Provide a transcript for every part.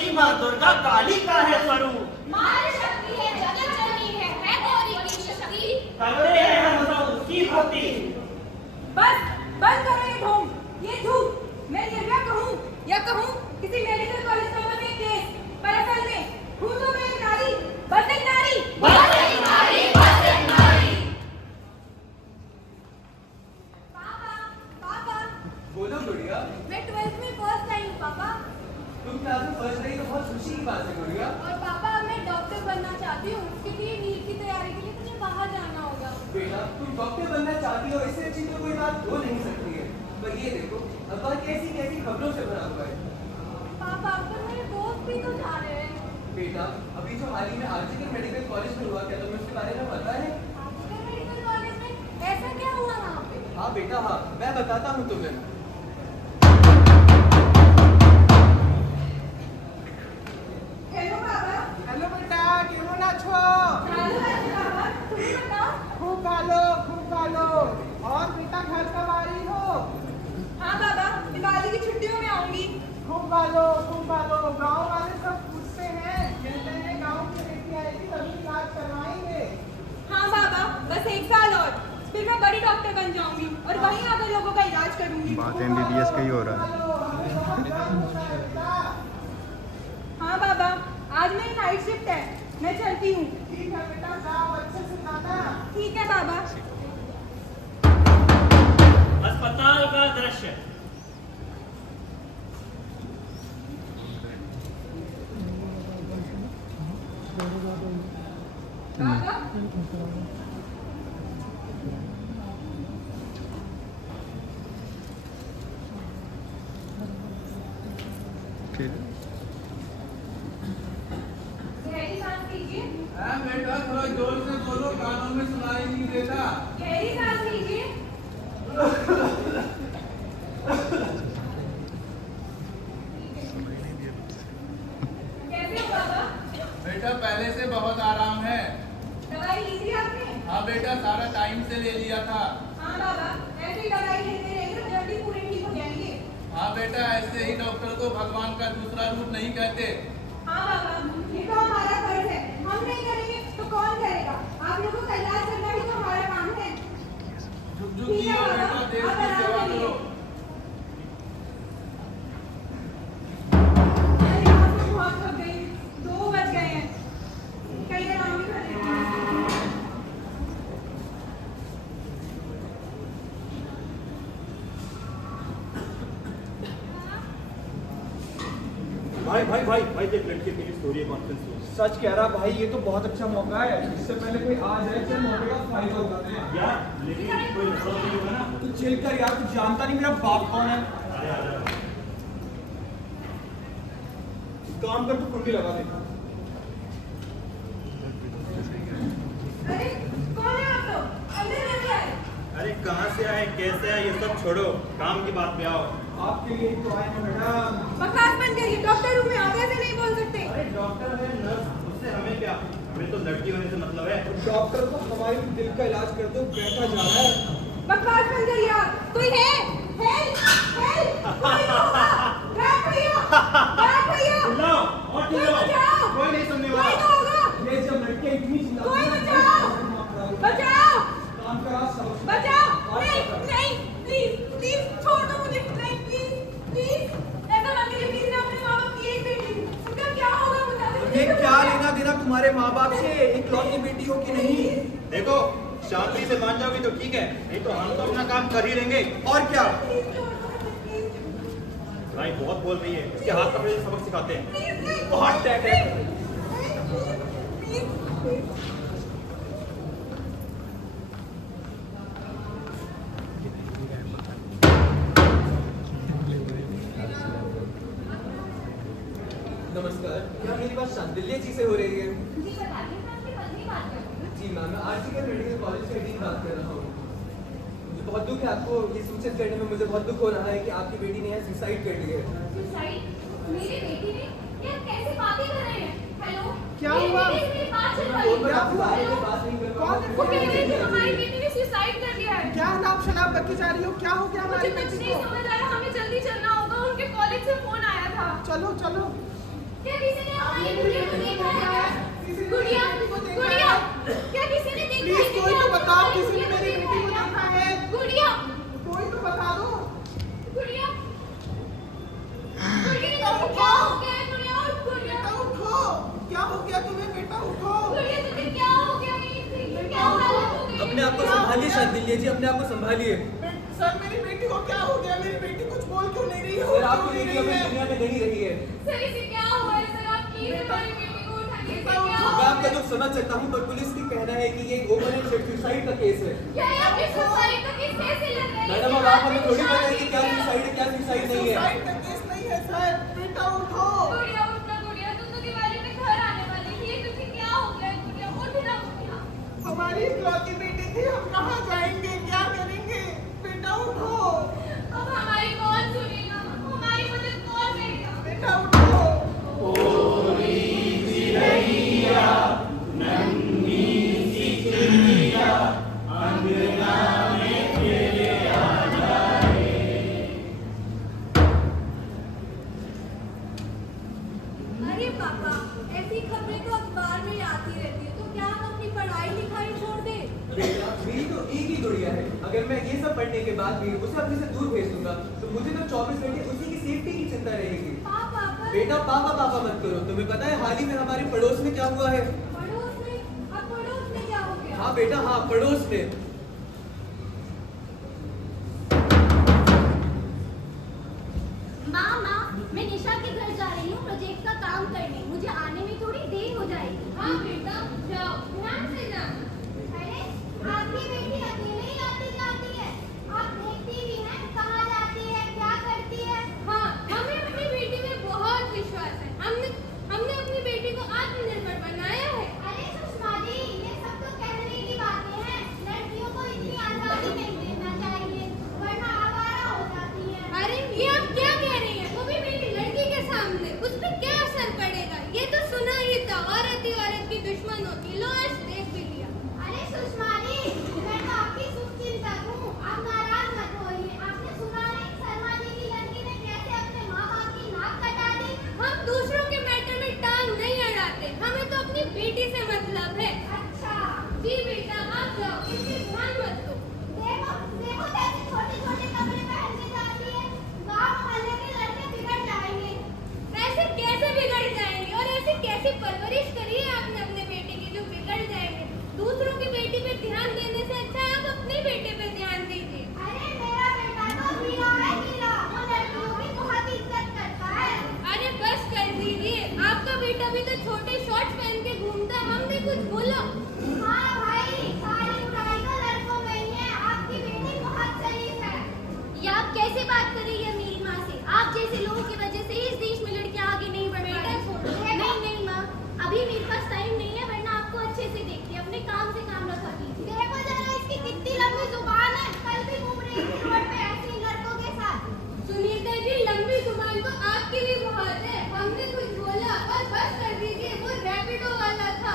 शक्ति माँ दुर्गा काली का है स्वरूप। मार शक्ति है, जगत जननी है गौरी की शक्ति। करते हैं हम सब उसकी भक्ति। बस बंद करो ये ढोंग, ये झूठ। मैं निर्भया कहूँ या कहूँ किसी मेडिकल कॉलेज में बने केस, पर असल में हूँ तो मैं एक नारी, बस एक नारी, बस एक नारी, बस एक नारी। पापा, पापा, बोलो गुड़िया, मैं 12th में फर्स्ट आई हूँ पापा। तुम क्लास में फर्स्ट रही तो बहुत खुशी की बात है गुड़िया। और पापा मैं डॉक्टर बनना चाहती हूँ, क्योंकि ये नीट की तैयारी के लिए मुझे बाहर जाना होगा। बेटा तुम डॉक्टर बनना चाहती हो, इससे अच्छी तो कोई बात हो नहीं सकती है। पर ये देखो अखबार कैसी कैसी खबरों से भरा हुआ है। पापा पर मेरे दोस्त भी तो जा रहे हैं। बेटा अभी जो हाल ही में आरजीकर मेडिकल कॉलेज में हुआ, क्या तुम्हें उसके बारे में पता है? आजकल मेडिकल कॉलेज में ऐसा क्या हुआ वहाँ पे? हाँ बेटा हाँ, मैं बताता हूँ तुम्हें। हेलो पापा। हेलो बेटा, केमन आछो? हेलो पापा, तुम बताओ। खूब भालो। और बेटा घर कब आ रही हो? हाँ बाबा, दिवाली की छुट्टियों में आऊंगी। खूब भालो। गांव वाले सब पूछते हैं, कहते हैं गांव की बेटी आएगी तभी इलाज करवाएंगे। हाँ बाबा, बस 1 साल और, फिर मैं बड़ी डॉक्टर बन जाऊंगी और वहीं आकर लोगों का इलाज करूंगी। बात MBBS का ही हो रहा है। हाँ बाबा, आज मेरी नाइट शिफ्ट है, मैं चलती हूँ। ठीक है बेटा, जाओ अच्छे से जाना। ठीक है बाबा। अस्पताल का दृश्य। बाबा, फिर गहरी सांस लीजिए। हाँ बेटा थोड़ा जोर से बोलो, कानों में सुनाई नहीं देता। गहरी सांस लीजिए। कैसे हो बाबा? बेटा पहले से बहुत आराम है। दवाई ली थी आपने? हाँ बेटा सारा टाइम से ले लिया था। हाँ बाबा, ऐसी दवाई लेते रहेंगे तो जल्दी पूरे ठीक हो जाएंगे। हाँ बेटा ऐसे ही डॉक्टर को भगवान का दूसरा रूप नहीं कहते। हाँ बाबा, ये तो हमारा फर्ज है, हम नहीं करेंगे तो कौन करेगा? आप लोगों का इलाज करना भी तो हमारा काम है। झुक ठीक है जियो बाबा, बेटा, देश आप की आराम सेवा करिए। करो। मैं यहाँ से बहुत थक गई, 2 बज गए हैं, कहीं आराम भी कर लेती हूँ। भाई देख लड़के के लिए स्टोरी कॉन्फ्रेंस हुआ। सच कह रहा भाई, ये तो बहुत अच्छा मौका है। इससे पहले कोई आ जाए तो मौके का फायदा उठाते हैं। यार लेकिन कोई लफड़ा नहीं होगा ना। तू चिल कर यार, तू जानता नहीं मेरा बाप कौन है। काम कर, तू कुंडी लगा दे। अरे कौन है आप लोग? अंदर कैसे आए? अरे कहाँ से आए कैसे आए ये सब छोड़ो, काम की बात पे आओ। आपके लिए ही तो आए हैं मैडम। बकवास बंद करिए, डॉक्टर रूम में आप ऐसे नहीं बोल सकते। अरे डॉक्टर है नर्स, उससे हमें क्या, हमें तो लड़की होने से मतलब है। डॉक्टर को हमारे दिल का इलाज कर दो, बैठा जा रहा है। बकवास बंद करिए आप। कोई है? हेल्प हेल्प, कोई तो होगा। बैठ भैया। चिल्लाओ और कोई चिल्लाओ, बचाओ। कोई नहीं सुनने कोई वाला। तो होगा। ये जब लड़के इतनी कोई चिल्लाते बचाओ। काम करा सब। बचाओ। नहीं प्लीज छोड़ दो मुझे। नहीं प्लीज ऐसा मत कीजिए। प्लीज, मैं अपने माँ बाप की एक बेटी हूँ, उनका क्या होगा मुझे? ये क्या लेना देना तुम्हारे माँ बाप से? इकलौती बेटी हो कि नहीं? देखो शांति से मान जाओगी तो ठीक है, नहीं तो हम तो अपना काम कर ही लेंगे। और क्या? प्लीज छोड़ दो प्लीज। भाई बहुत बोल रही है, इसके हाथ पकड़े सबक सिखाते हैं। प्लीज बहुत टैट है। प्लीज। नमस्कार, क्या मेरी बात शांतिल्य जी से हो रही है? जी बताइए, मैं आपकी पत्नी बात कर रही हूँ। जी मैम, मैं आरजीकर मेडिकल कॉलेज से डीन बात कर रहा हूँ। मुझे बहुत दुख है, आपको ये सूचित करने में मुझे बहुत दुख हो रहा है कि आपकी बेटी ने सुसाइड कर ली है। सुसाइड? मेरी बेटी ने? ये आप कैसी बातें कर रहे हैं? हेलो, क्या मेरी हुआ? बेटी से मेरी बात चल मैं रही फोन पर है। आपसे बारे में बात नहीं कर पा कौन है? वो कह रही है कि रहा हमारी बेटी ने सुसाइड कर लिया है। क्या नाम शनाब करके जा रही हो? क्या हो गया मुझे हमारी कुछ बेटी नहीं को? समझ आ रहा, हमें जल्दी चलना होगा। उनके कॉलेज से फोन आया था। चलो चलो। क्या किसी ने हमारी गुड़िया को देखा है? गुड़िया, गुड़िया, क्या किसी ने देखा है? प्लीज कि कोई क्या तो बताओ, हमारी किसी ने गुड़िया को मेरी बेटी को देखा देखा है? गुड़िया, कोई तो बता दो। गुड़िया, गुड़िया, तुम क्या हो गया है? गुड़िया, उठ, गुड़िया, बेटा उठो, क्या हो गया तुम्हें? बेटा उठो। गुड़िया, तुम्हें क्या हो गया? ये क्या हालत हो गई? अपने आप को संभालिए शांतिल्य जी, अपने आप को संभालिए। सर मेरी बेटी को क्या हो गया? मेरी बेटी कुछ बोल क्यों नहीं रही है? सर आपकी बेटी अभी दुनिया में नहीं रही है। सर, इसे क्या हुआ है? सर, आप प्लीज हमारी बेटी को उठाइए। इसे क्या मैं हुआ? आपका दुख समझ सकता हूँ, पर पुलिस की कहना है कि ये ओपन एंड सुसाइड का केस है। क्या ये आपकी सुसाइड का केस कैसे लग रहा है? मैडम अब आप हमें थोड़ी बताएं कि क्या सुसाइड है क्या सुसाइड नहीं है। सुसाइड का केस नहीं है सर। बेटा उठो। गुड़िया, उठना गुड़िया, तुम तो दिवाली में घर आने वाली थी। ये तुझे क्या हो गया है? गुड़िया, उठना गुड़िया। हमारी इकलौती बेटी थी, हम कहाँ जाएंगे, क्या करेंगे? बेटा उठो। अब हमारी कौन सुनेगा? हमारी मदद कौन करेगा? बेटा उठो। अरे पापा, ऐसी खबरें तो अखबार में आती रहती है, तो क्या हम अपनी पढ़ाई लिखाई छोड़ दें? बेटा मेरी तो एक ही गुड़िया है। अगर मैं ये सब पढ़ने के बाद भी उसे अपने से दूर भेज दूंगा तो मुझे तो 24 घंटे उसी की सेफ्टी की चिंता रहेगी। पापा, पर बेटा पापा पापा मत करो। तुम्हें पता है हाल ही में हमारे पड़ोस में क्या हुआ है? पड़ोस में, अब पड़ोस में क्या हो गया? हाँ बेटा हाँ, पड़ोस में। माँ, मैं निशा के घर जा रही हूँ प्रोजेक्ट का काम करने। मुझे आने में थोड़ी देर हो जाएगी। हाँ बेटा, जाओ, ध्यान से जाना। अरे, आपकी बेटी अकेले ही आती जाती है। आप देखती भी हैं कहाँ जाती है, क्या करती है। हाँ, हमें अपनी बेटी में बहुत विश्वास है। हमने अपनी बेटी को आत्मनिर्भर बनाया है। अरे सुषमा जी, ये सब तो कहने की बातें हैं। लड़कियों को इतनी आजादी नहीं देना चाहिए, वरना आवारा हो जाती है। अरे ये आप क्या कह रही हैं? वो भी मेरी लड़की के सामने, उस पर क्या असर पड़ेगा? ये तो सुना ही था, औरत ही औरत की दुश्मन होती। लो आज देख भी लिया। अरे सुषमा जी, मैं तो आपकी शुभचिंतक हूँ, आप नाराज मत होइए। आपने सुना नहीं शर्मा जी की लड़की ने कैसे अपने माँ बाप की नाक कटा दी? हम दूसरों के मैटर में टांग नहीं अड़ाते, हमें तो अपनी बेटी से मतलब है। अच्छा जी बेटा, आप जाओ, इससे ध्यान मत दो। देखो देखो, कैसे छोटे छोटे कपड़े पहन के जाती है। गाँव मोहल्ले के लड़के बिगड़ जाएंगे। ऐसे कैसे बिगड़ जाएंगे? और ऐसी कैसी परवरिश करी है आपने अपने बेटे की जो बिगड़ जाएंगे? दूसरों की बेटी पे ध्यान देने से अच्छा है आप अपने बेटे पे ध्यान दीजिए। अरे मेरा बेटा तो हीरा है, हीरा। वो लड़कियों की बहुत इज्जत करता है। अरे बस कर दीजिए, आपका बेटा भी तो छोटे शॉर्ट्स पहन के घूमता है। हमने कुछ बोला? हाँ भाई, सारी उड़ाई तो लड़कों में ही है। आपकी बेटी बहुत शरीफ है। ये आप कैसे बात कर रही है मेरी माँ से? आप जैसे लोगों की वजह से इस देश में लड़कियां आगे नहीं बढ़ पा रही। नहीं माँ, अभी मेरे पास टाइम नहीं है, वरना आपको अच्छे से देखिए। अपने काम से काम रखा कीजिए। देखो जरा इसकी कितनी लंबी जुबान है। कल भी घूम रही थी रोड पे ऐसे ही लड़कों के साथ। सुनीता जी, लंबी जुबान तो आपकी भी बहुत है। हमने कुछ बोला और बस कर दीजिए। वो रैपिडो वाला था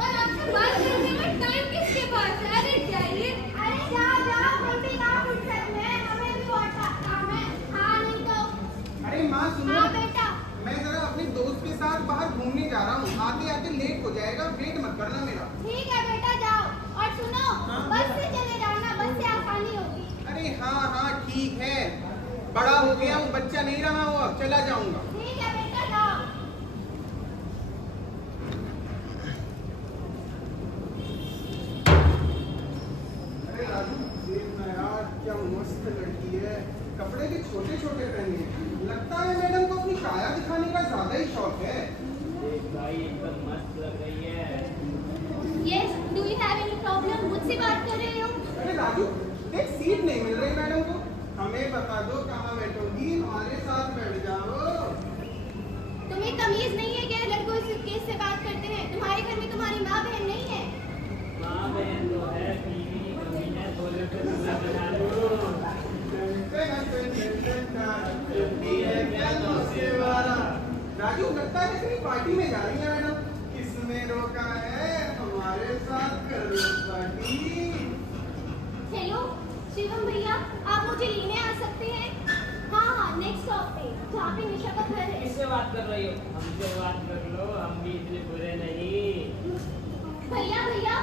और आपसे बात करने में टाइम किसके पास है? अरे जाइए। अरे जाओ, हम भी ना फुर्सत में, हमें भी बहुत काम है। हाँ नहीं तो। अरे माँ सुनो। हाँ बेटा। मैं जरा अपने दोस्त के साथ बाहर घूमने जा रहा हूँ, आते आते लेट हो जाएगा, वेट मत करना मेरा। ठीक है बेटा, जाओ। और सुनो, हाँ, बस से चले जाना, बस से आसानी होगी। अरे हाँ हाँ ठीक है, बड़ा हो गया वो, बच्चा नहीं रहा वो, अब चला जाऊंगा। ठीक है बेटा, जाओ। अरे राजू देखना यार, क्या मस्त लड़की है। कपड़े भी छोटे छोटे पहने हैं। लगता है मैडम को अपनी काया दिखाने का ज्यादा ही शौक है। भाई एकदम मस्त लग रही है। Yes, do you have any problem? मुझसे बात कर रहे हो? अरे राजू देख, सीट नहीं मिल रही मैडम को, हमें बता दो कहाँ बैठोगी, हमारे साथ बैठ जाओ। तुम्हें तमीज नहीं है क्या? लड़कों किस से बात करते हैं? तुम्हारे घर में तुम्हारी माँ बहन नहीं है? माँ बहन तो है, बीवी की कमी है, बोले तो दूल्हा बना लो। राजू लगता है किसी पार्टी में जा रही है मैडम। किसने रोका है? हमारे साथ कर लो पार्टी। हेलो शिवम भैया, आप मुझे लेने आ सकते हैं? हाँ हाँ, नेक्स्ट स्टॉप पे जहाँ पे निशा का घर है। किससे बात कर रही हो? हमसे बात कर लो, हम भी इतने बुरे नहीं। भैया भैया,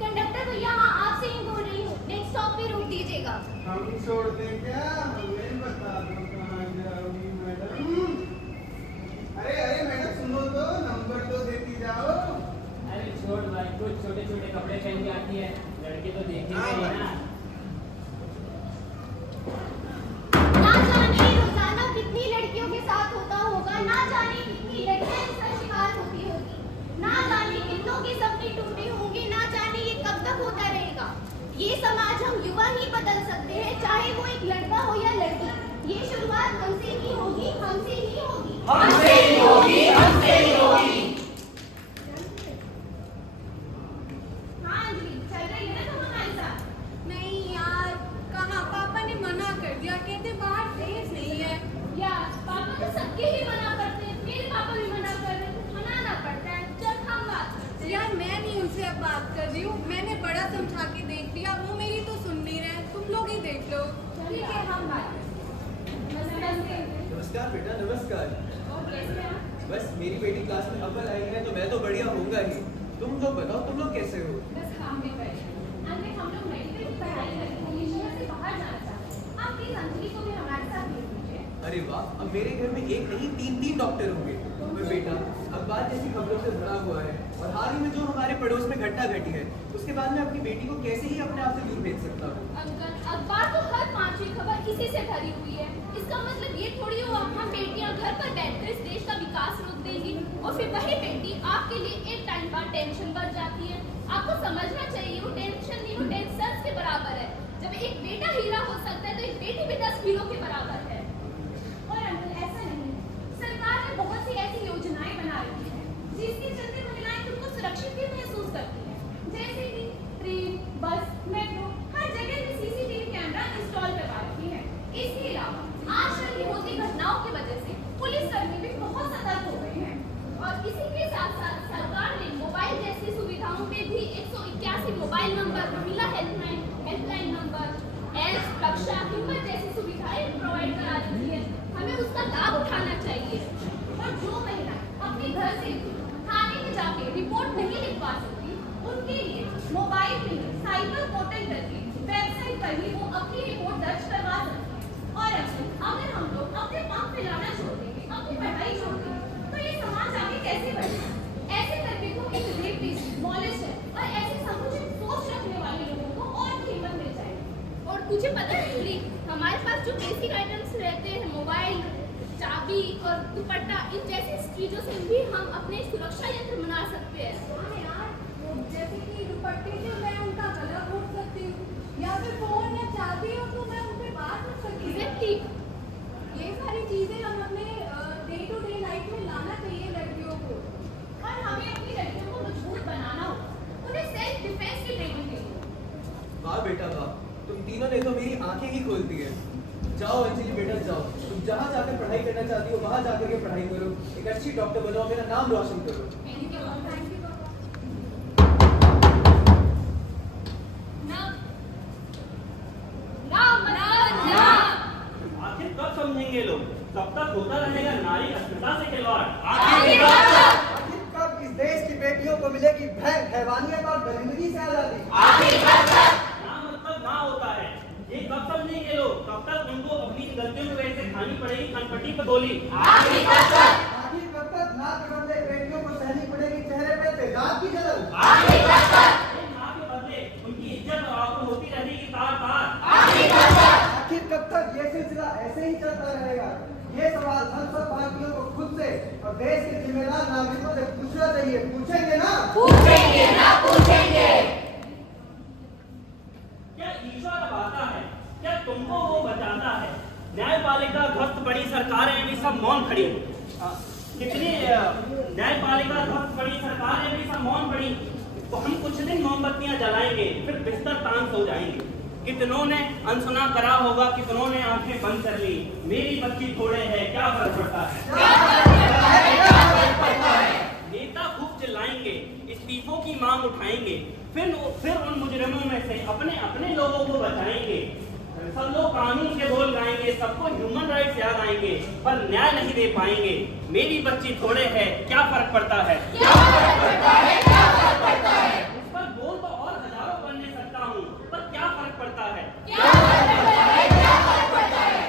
कंडक्टर भैया, हाँ आपसे ही बोल रही हूँ। नेक्स्ट स्टॉप पे रोक दीजिएगा। हम छोड़ दें क्या? हमें बता दो कहाँ जाओगी मैडम। अरे अरे मैडम सुनो तो, नंबर तो देती जाओ। अरे छोड़ भाई, कुछ छोटे छोटे कपड़े पहन के आती है, लड़के तो देखेंगे हाँ ही भाई। ना। ना जाने रोजाना कितनी लड़कियों के साथ होता होगा, ना जाने कितनी लड़कियां इसका शिकार होती होगी, ना जाने कितनों के सपने टूटे होंगे, ना जाने ये कब तक होता रहेगा। ये समाज हम युवा ही बदल सकते हैं, चाहे वो एक लड़का हो या लड़की। ये शुरुआत हमसे ही होगी, हमसे ही होगी, हमसे ही होगी, हमसे ही होगी। हाँ अंजलि, चल रही है ना तुम हमारे साथ? नहीं यार, कहाँ, पापा ने मना कर दिया, कहते बाहर सेफ नहीं है। यार पापा तो सबके ही मना करते हैं, मेरे पापा भी मना कर रहे थे, मनाना पड़ता है। चल हम बात करते हैं। यार मैं नहीं उनसे अब बात कर रही हूँ, मैंने बड़ा समझा के देख लिया, वो मेरी तो सुन नहीं रहे, तुम लोग ही देख लो। ठीक है हम बात करते हैं। नमस्ते। नमस्कार बेटा, नमस्कार। और कैसे हैं? बस मेरी बेटी क्लास में अव्वल आई है तो मैं तो बढ़िया होऊंगा ही। तुम लोग बताओ, तुम लोग कैसे हो? बस हम भी बढ़िया। अंकल हम लोग मेडिकल की पढ़ाई करके ये शहर से बाहर जाना चाहते हैं। आप प्लीज अंजलि को भी हमारे साथ भेज दीजिए। अरे वाह, अब मेरे घर में एक नहीं तीन डॉक्टर होंगे। पर बेटा, अखबार जैसी खबरों से भरा हुआ है और हाल ही में जो हमारे पड़ोस में घटना घटी है, उसके बाद मैं अपनी बेटी को कैसे ही अपने आप से दूर भेज सकता हूँ? अंकल अखबार तो हर पांचवी खबर इसी से भरी हुई है। इसका मतलब ये थोड़ी हो हम बेटियां घर पर बैठकर इस देश का विकास रोक देंगी और फिर वही बेटी आपके लिए एक टाइम बाद टेंशन बढ़ जाती है। आपको समझना चाहिए वो टेंशन नहीं, वो टेंशन के बराबर है। जब एक बेटा हीरा हो सकता है तो एक बेटी भी 10 हीरो के बराबर है। और अंकल ऐसा नहीं, सरकार ने बहुत सी ऐसी योजनाएं बना रखी है जिसके चलते महिलाएं खुद को सुरक्षित भी महसूस करती हैं। जैसे कि ट्रेन, बस, मेट्रो, हर जगह में सीसीटीवी कैमरा इंस्टॉल करवा रखी है। इसके अलावा आजकल की होती घटनाओं की वजह से पुलिसकर्मी भी बहुत सतर्क हो गए हैं। और इसी के साथ साथ सरकार ने मोबाइल जैसी सुविधाओं में भी 181 मोबाइल नंबर, महिला हेल्पलाइन नंबर, एड्स, रक्षा, हिम्मत जैसी सुविधाएं प्रोवाइड करा दी है। हमें उसका लाभ उठाना चाहिए। और जो महिला अपने घर से थाने में जाके रिपोर्ट नहीं लिखवा सकती, उनके लिए मोबाइल में साइबर पोर्टल करके वेबसाइट पर ही वो अपनी रिपोर्ट दर्ज करवा सकती है। और अगर हम लोग अपने पंख फैलाना छोड़ देंगे, अपनी पढ़ाई छोड़ देंगे, तो ये समाज आगे कैसे बढ़ेगा? ऐसे करके तो एक रेपिस्ट, मॉलेस्टर और ऐसे संकुचित सोच रखने वाले लोगों को और हिम्मत मिल जाएगी। और तुझे पता है अंजलि, हमारे पास जो बेसिक आइटम्स रहते हैं, मोबाइल, चाबी और दुपट्टा, इन जैसी चीजों से भी हम अपने सुरक्षा यंत्र बना सकते हैं। हाँ यार, जैसे कि दुपट्टे से मैं उनका गला घोट सकती हूँ, या फिर फोन या चाबी हो तो मैं उनसे बात कर सकती हूँ। Exactly। ये सारी चीजें हम अपने डे टू डे लाइफ में लाना चाहिए लड़कियों को। और हमें अपनी लड़कियों को मजबूत बनाना होगा, उन्हें सेल्फ डिफेंस की ट्रेनिंग देनी होगी। वाह बेटा वाह, तुम तीनों ने तो मेरी आंखें ही खोल दी है। जाओ अंजलि बेटा जाओ, तुम जहाँ जाकर पढ़ाई करना चाहती हो वहाँ जाकर के पढ़ाई करो, एक अच्छी डॉक्टर बनो और मेरा नाम रोशन करो। थैंक यू पापा। आखिर कब समझेंगे लोग? कब तक होता रहेगा नारी अस्मिता से खिलवाड़? आखिर कब इस देश की बेटियों को मिलेगी हैवानियत और दरिंदगी से आजादी? ना मतलब ना होता है, ये कब समझेंगे लोग? कब तक उनको अपनी गलतियों की वजह से खानी पड़ेगी कनपटी पर गोली? आखिर कब तक नाक के बदले बेटियों को सहनी पड़ेगी चेहरे पे तेजाब की जलन? ये माँ के बदले उनकी इज्जत और आबरू होती रहेगी तार तार। आखिर कब तक ये सिलसिला ऐसे ही चलता रहेगा? ये सवाल हम सब भारतीयों को खुद से और देश के जिम्मेदार नागरिकों से पूछना चाहिए। पूछेंगे ना? क्या ईश्वर दबाता है? क्या तुमको वो बचाता है? न्यायपालिका ध्वस्त पड़ी सरकारें भी सब मौन खड़ी। कितनी न्यायपालिका ध्वस्त पड़ी सरकारें भी सब मौन पड़ी। तो हम कुछ दिन मोमबत्तियां जलाएंगे, फिर बिस्तर तान सो जाएंगे। कितनों ने अनसुना करा होगा, कितनों ने आंखें बंद कर ली। मेरी बच्ची थोड़े है, क्या फर्क पड़ता है? नेता खूब चिल्लाएंगे, इस्तीफों की मांग उठाएंगे, फिर उन मुजरिमों में से अपने अपने लोगों को बचाएंगे। सब लोग कानून के बोल गाएंगे, ये सबको ह्यूमन राइट्स याद आएंगे, पर न्याय नहीं दे पाएंगे। मेरी बच्ची थोड़े है, क्या फर्क पड़ता है? क्या फर्क पड़ता है? क्या फर्क पड़ता है? इस पर बोल तो और हजारों बनने सकता हूँ, पर क्या फर्क पड़ता है? क्या फर्क पड़ता है? क्या फर्क पड़ता है?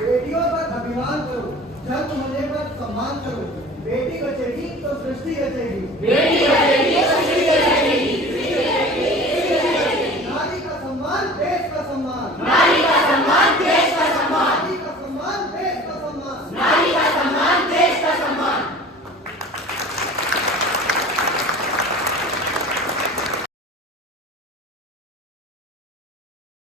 बेटियों पर अभिमान करो, जन्म होने पर सम्मान करो। बेटी बचेगी तो सृष्टि बचेगी। बेटी